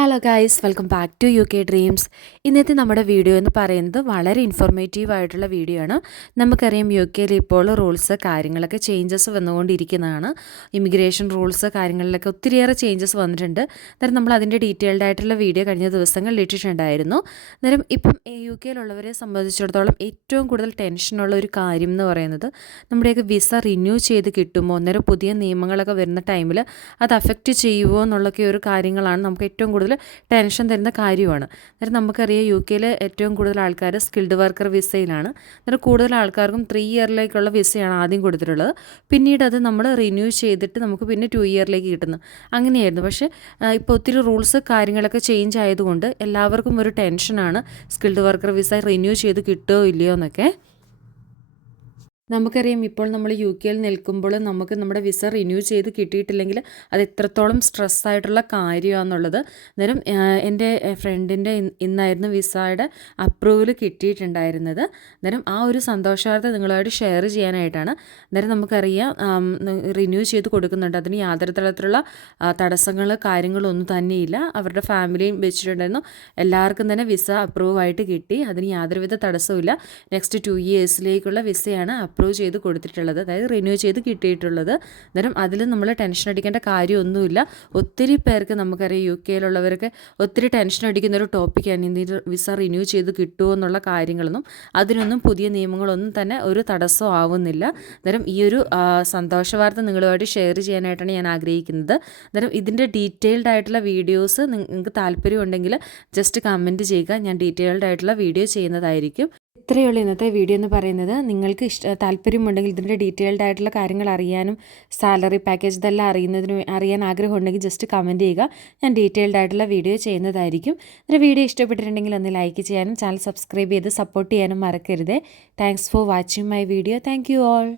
Hello guys, welcome back to U K dreams. ഇന്നത്തെ നമ്മുടെ video എന്ന് പറയുന്നത് വളരെ ഇൻഫോർമേറ്റീവ് ആയിട്ടുള്ള വീഡിയോ ആണ്. നമുക്കറിയാം യു കെയിൽ ഇപ്പോൾ റൂൾസ് കാര്യങ്ങളൊക്കെ ചേഞ്ചസ് വന്നുകൊണ്ടിരിക്കുന്നതാണ്. ഇമിഗ്രേഷൻ റൂൾസ് കാര്യങ്ങളിലൊക്കെ ഒത്തിരിയേറെ ചേഞ്ചസ് വന്നിട്ടുണ്ട്. അന്നേരം നമ്മൾ അതിൻ്റെ ഡീറ്റെയിൽഡ് ആയിട്ടുള്ള വീഡിയോ കഴിഞ്ഞ ദിവസങ്ങളിൽ ഇട്ടിട്ടുണ്ടായിരുന്നു. അന്നേരം ഇപ്പം യു കെയിലുള്ളവരെ സംബന്ധിച്ചിടത്തോളം ഏറ്റവും കൂടുതൽ ടെൻഷനുള്ള ഒരു കാര്യം എന്ന് പറയുന്നത് നമ്മുടെയൊക്കെ വിസ റിന്യൂ ചെയ്ത് കിട്ടുമോ, അന്നേരം പുതിയ നിയമങ്ങളൊക്കെ വരുന്ന ടൈമിൽ അത് അഫക്റ്റ് ചെയ്യുമോ എന്നുള്ളൊക്കെ ഒരു കാര്യങ്ങളാണ് നമുക്ക് ഏറ്റവും കൂടുതൽ ടെൻഷൻ തരുന്ന കാര്യമാണ്. അന്നേരം നമുക്കറിയാം യു കെയിൽ ഏറ്റവും കൂടുതൽ ആൾക്കാർ സ്കിൽഡ് വർക്കർ വിസയിലാണ്. അന്നേരം കൂടുതൽ ആൾക്കാർക്കും 3 ഇയറിലേക്കുള്ള വിസയാണ് ആദ്യം കൊടുത്തിട്ടുള്ളത്. പിന്നീട് അത് നമ്മൾ റിന്യൂ ചെയ്തിട്ട് നമുക്ക് പിന്നെ 2 ഇയറിലേക്ക് കിട്ടുന്നു. അങ്ങനെയായിരുന്നു. പക്ഷേ ഇപ്പോൾ ഒത്തിരി റൂൾസ് കാര്യങ്ങളൊക്കെ ചേഞ്ച് ആയതുകൊണ്ട് എല്ലാവർക്കും ഒരു ടെൻഷനാണ്, സ്കിൽഡ് വർക്കർ വിസ റിന്യൂ ചെയ്ത് കിട്ടുമോ ഇല്ലയോ എന്നൊക്കെ. നമുക്കറിയാം ഇപ്പോൾ നമ്മൾ യു കെയിൽ നിൽക്കുമ്പോൾ നമുക്ക് നമ്മുടെ വിസ റിന്യൂ ചെയ്ത് കിട്ടിയിട്ടില്ലെങ്കിൽ അത് എത്രത്തോളം സ്ട്രെസ്സായിട്ടുള്ള കാര്യമാണെന്നുള്ളത്. അന്നേരം എൻ്റെ ഫ്രണ്ടിൻ്റെ ഇന്നായിരുന്നു വിസയുടെ അപ്രൂവൽ കിട്ടിയിട്ടുണ്ടായിരുന്നത്. അന്നേരം ആ ഒരു സന്തോഷവാർത്ത നിങ്ങളുമായിട്ട് ഷെയർ ചെയ്യാനായിട്ടാണ്. അന്നേരം നമുക്കറിയാം റിന്യൂ ചെയ്ത് കൊടുക്കുന്നുണ്ട്. അതിന് യാതൊരു തരത്തിലുള്ള തടസ്സങ്ങൾ കാര്യങ്ങളൊന്നും തന്നെയില്ല. അവരുടെ ഫാമിലിയും വെച്ചിട്ടുണ്ടായിരുന്നു. എല്ലാവർക്കും തന്നെ വിസ അപ്രൂവ് ആയിട്ട് കിട്ടി. അതിന് യാതൊരുവിധ തടസ്സവുമില്ല. നെക്സ്റ്റ് 2 ഇയേഴ്സിലേക്കുള്ള വിസയാണ് അപ്രൂവ് ചെയ്ത് കൊടുത്തിട്ടുള്ളത്, അതായത് റിന്യൂ ചെയ്ത് കിട്ടിയിട്ടുള്ളത്. അന്നേരം അതിൽ നമ്മൾ ടെൻഷൻ അടിക്കേണ്ട കാര്യമൊന്നുമില്ല. ഒത്തിരി പേർക്ക് നമുക്കറിയാം യു കെയിലുള്ളവർക്ക് ഒത്തിരി ടെൻഷൻ അടിക്കുന്ന ഒരു ടോപ്പിക്കാണ് ഇതിൽ വിസ റിന്യൂ ചെയ്ത് കിട്ടുമോ എന്നുള്ള കാര്യങ്ങളൊന്നും. അതിനൊന്നും പുതിയ നിയമങ്ങളൊന്നും തന്നെ ഒരു തടസ്സം ആവുന്നില്ല. അന്നേരം ഈ ഒരു സന്തോഷ വാർത്ത നിങ്ങളുമായിട്ട് ഷെയർ ചെയ്യാനായിട്ടാണ് ഞാൻ ആഗ്രഹിക്കുന്നത്. അന്നേരം ഇതിൻ്റെ ഡീറ്റെയിൽഡ് ആയിട്ടുള്ള വീഡിയോസ് നിങ്ങൾക്ക് താല്പര്യമുണ്ടെങ്കിൽ ജസ്റ്റ് കമൻറ്റ് ചെയ്യുക. ഞാൻ ഡീറ്റെയിൽഡ് ആയിട്ടുള്ള വീഡിയോ ചെയ്യുന്നതായിരിക്കും. ഇത്രയേ ഉള്ളൂ ഇന്നത്തെ വീഡിയോ എന്ന് പറയുന്നത്. നിങ്ങൾക്ക് താല്പര്യമുണ്ടെങ്കിൽ ഇതിൻ്റെ ഡീറ്റെയിൽഡ് ആയിട്ടുള്ള കാര്യങ്ങൾ അറിയാനും സാലറി പാക്കേജ് ഇതെല്ലാം അറിയാൻ ആഗ്രഹമുണ്ടെങ്കിൽ ജസ്റ്റ് കമൻറ്റ് ചെയ്യുക. ഞാൻ ഡീറ്റെയിൽഡ് ആയിട്ടുള്ള വീഡിയോ ചെയ്യുന്നതായിരിക്കും. ഒരു വീഡിയോ ഇഷ്ടപ്പെട്ടിട്ടുണ്ടെങ്കിൽ ഒന്ന് ലൈക്ക് ചെയ്യാനും ചാനൽ സബ്സ്ക്രൈബ് ചെയ്ത് സപ്പോർട്ട് ചെയ്യാനും മറക്കരുത്. Thanks for watching my video. Thank you all.